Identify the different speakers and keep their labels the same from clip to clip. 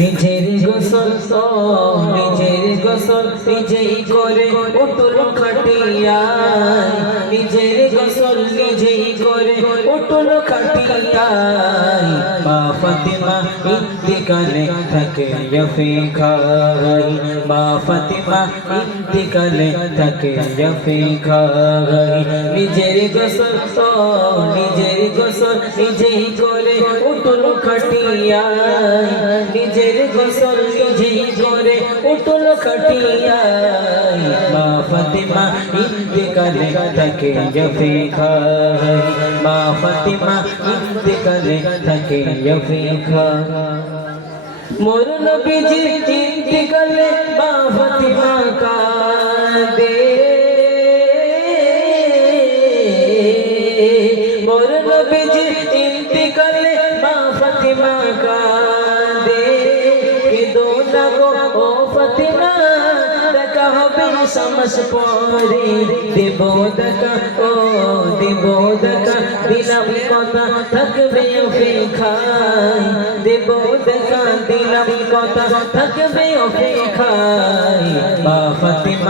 Speaker 1: নিজের গোসল ও নিজের গোসল নিজেই করে উঠুল খাটিয়ায়। নিজের গোসল নিজেই করে উঠুল খাটিয়ায়। মা ফাতিমা ইন্তিকালে থাকে রফি খাই মা ফাতিমা ইন্তিকালে থাকে রফি খাই নিজের গোসল ও নিজের গোসল নিজেই করে উঠুল খাটিয়ায় নিজের গোসল নিজেই করে উঠল খাটিয়ায় মা ফাতিমা ইন্তেকালে থাকে জফি খাই মা ফাতিমা ইন্তেকালে থাকে জফি খাই মোর নবীজি ইন্তেকালে মা ফাতিমা কাঁদে নবীজি ইন্তেকালে মা ফাতিমা কাঁদে। কেদো না গো, ও ফাতিমা, দেখা হবে সমস পরে। দেব দেখা, ও দেব দেখা, দিলাম কথা থাকবে অপেক্ষায় দেব দেখা, দিলাম কথা থাকবে অপেক্ষায় মা ফাতিমা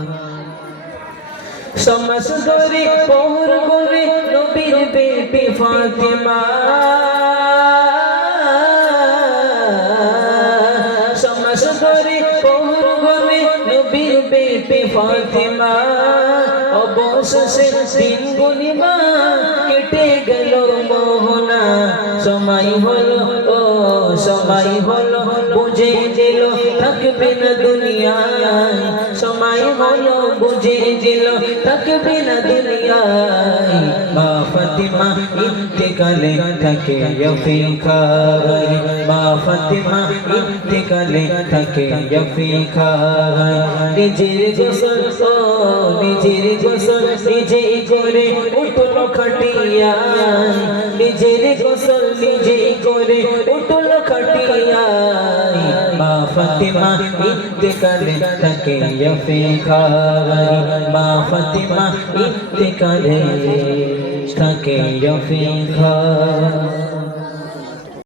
Speaker 1: সমাস ধরে পহর করে নবীর বেটি ফাতিমা। সমাস ধরে পহর করে নবীর বেটি ফাতিমা। অবশেষে দিন গুনিমা কেটে গেল মোহনা। সময় হলো, ও সময় হলো, বুঝে থাকবে না দুনিয়ায় সময় হলো বুঝে দিল থাকবে না দুনিয়ায় মা ফাতিমা ইন্তেকালে থাকে অপেক্ষায় মা ফাতিমা ইন্তেকালে থাকে অপেক্ষায় নিজের গোসল ও নিজের গোসল নিজেই করে উঠল খাটিয়ায় নিজের গোসল নিজেই করে উঠল খাটিয়ায় মা ফাতিমা তাকে ইয়াফি অপেক্ষায় মা ফাতিমা তাকে ইয়াফি অপেক্ষায়